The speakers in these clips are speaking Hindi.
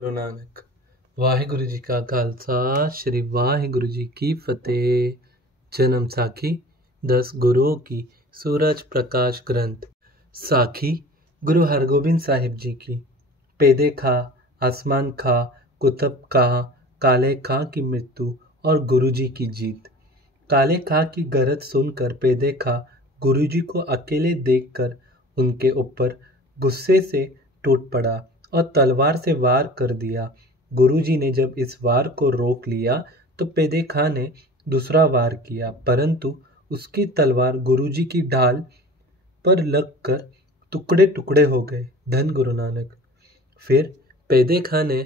गुरु नानक। वाहिगुरु जी का खालसा श्री वाहिगुरु जी की फतेह। जन्म साखी 10 गुरुओं की सूरज प्रकाश ग्रंथ। साखी गुरु हरगोबिंद साहिब जी की। पेदे खा, आसमान खा, कुतुब खा, काले खा की मृत्यु और गुरु जी की जीत। काले खा की गरज सुनकर पेदे खा गुरु जी को अकेले देखकर उनके ऊपर गुस्से से टूट पड़ा और तलवार से वार कर दिया। गुरुजी ने जब इस वार को रोक लिया तो पेदे खां ने दूसरा वार किया, परंतु उसकी तलवार गुरुजी की ढाल पर लगकर टुकड़े टुकड़े हो गए। धन गुरु नानक। फिर पेदे खां ने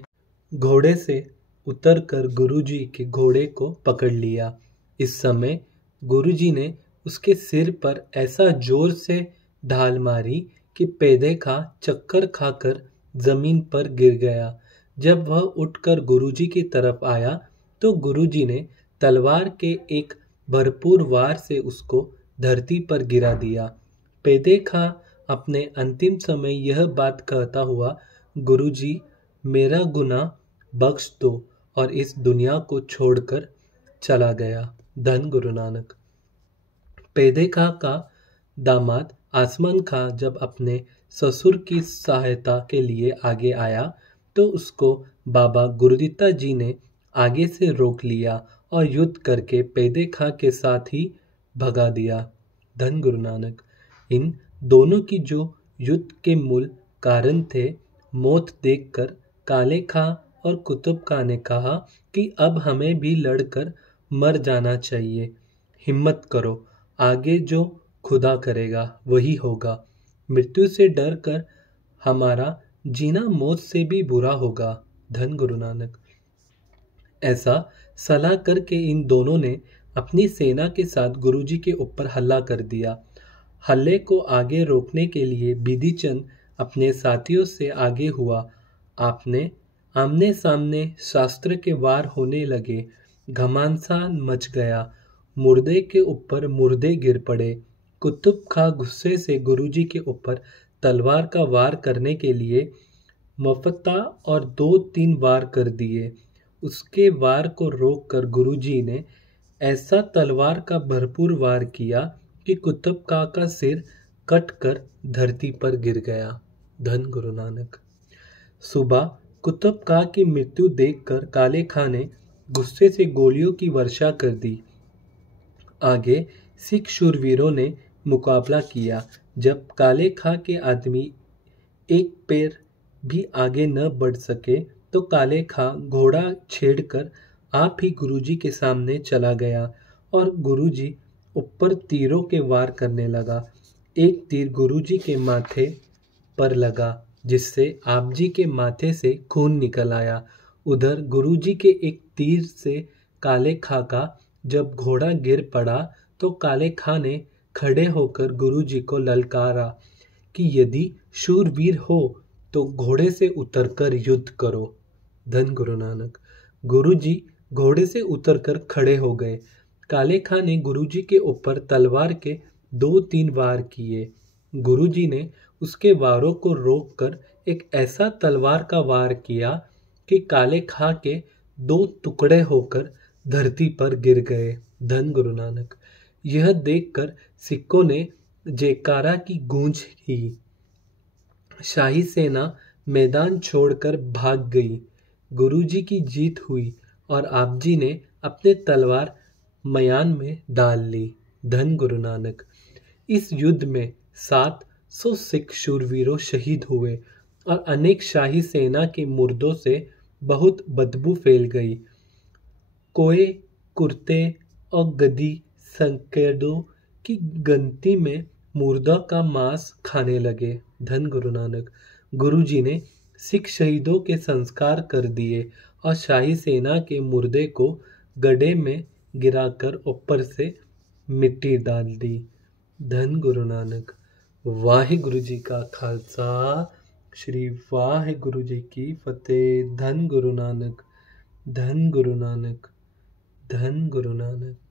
घोड़े से उतरकर गुरुजी के घोड़े को पकड़ लिया। इस समय गुरुजी ने उसके सिर पर ऐसा जोर से ढाल मारी कि पेदे खां चक्कर खाकर जमीन पर गिर गया। जब वह उठकर गुरुजी की तरफ आया तो गुरुजी ने तलवार के एक भरपूर वार से उसको धरती पर गिरा दिया। पेदे खां अपने अंतिम समय यह बात कहता हुआ गुरुजी मेरा गुनाह बख्श दो और इस दुनिया को छोड़कर चला गया। धन गुरु नानक। पेदे खां का दामाद आसमान खां जब अपने ससुर की सहायता के लिए आगे आया तो उसको बाबा गुरुदित्ता जी ने आगे से रोक लिया और युद्ध करके पेदे खां के साथ ही भगा दिया। धन गुरु नानक। इन दोनों की जो युद्ध के मूल कारण थे, मौत देखकर काले खां और कुतुब खां ने कहा कि अब हमें भी लड़कर मर जाना चाहिए। हिम्मत करो, आगे जो खुदा करेगा वही होगा। मृत्यु से डर कर हमारा जीना मौत से भी बुरा होगा। धन गुरु नानक। ऐसा सलाह करके इन दोनों ने अपनी सेना के साथ गुरुजी के ऊपर हल्ला कर दिया। हल्ले को आगे रोकने के लिए बिधिचंद अपने साथियों से आगे हुआ। आपने आमने सामने शास्त्र के वार होने लगे। घमासान मच गया। मुर्दे के ऊपर मुर्दे गिर पड़े। कुतुब खां गुस्से से गुरुजी के ऊपर तलवार का वार करने के लिए मफता और 2-3 वार कर दिए। उसके वार को रोककर गुरुजी ने ऐसा तलवार का भरपूर वार किया कि कुतुब खां का सिर कट कर धरती पर गिर गया। धन गुरु नानक। सुबह कुतुब खां की मृत्यु देखकर काले खां ने गुस्से से गोलियों की वर्षा कर दी। आगे सिख शूरवीरों ने मुकाबला किया। जब काले खां के आदमी एक पैर भी आगे न बढ़ सके तो काले खां घोड़ा छेड़कर आप ही गुरुजी के सामने चला गया और गुरुजी ऊपर तीरों के वार करने लगा। एक तीर गुरुजी के माथे पर लगा जिससे आप जी के माथे से खून निकल आया। उधर गुरुजी के एक तीर से काले खां का जब घोड़ा गिर पड़ा तो काले खां ने खड़े होकर गुरुजी को ललकारा कि यदि शूरवीर हो तो घोड़े से उतरकर युद्ध करो। धन गुरु नानक। गुरुजी घोड़े से उतरकर खड़े हो गए। काले खां ने गुरुजी के ऊपर तलवार के 2-3 वार किए। गुरुजी ने उसके वारों को रोककर एक ऐसा तलवार का वार किया कि काले खां के 2 टुकड़े होकर धरती पर गिर गए। धन गुरु नानक। यह देखकर सिखों ने जयकारा की गूंज की। शाही सेना मैदान छोड़कर भाग गई। गुरुजी की जीत हुई और आप जी ने अपने तलवार मयान में डाल ली। धन गुरु नानक। इस युद्ध में 700 सिख शूरवीरों शहीद हुए और अनेक शाही सेना के मुर्दों से बहुत बदबू फैल गई। कोए कुर्ते और गद्दी संकेदों की गिनती में मुर्दा का मांस खाने लगे। धन गुरु नानक। गुरुजी ने सिख शहीदों के संस्कार कर दिए और शाही सेना के मुर्दे को गड्ढे में गिराकर ऊपर से मिट्टी डाल दी। धन गुरु नानक। वाहिगुरु जी का खालसा श्री वाहिगुरु जी की फतेह। धन गुरु नानक। धन गुरु नानक। धन गुरु नानक।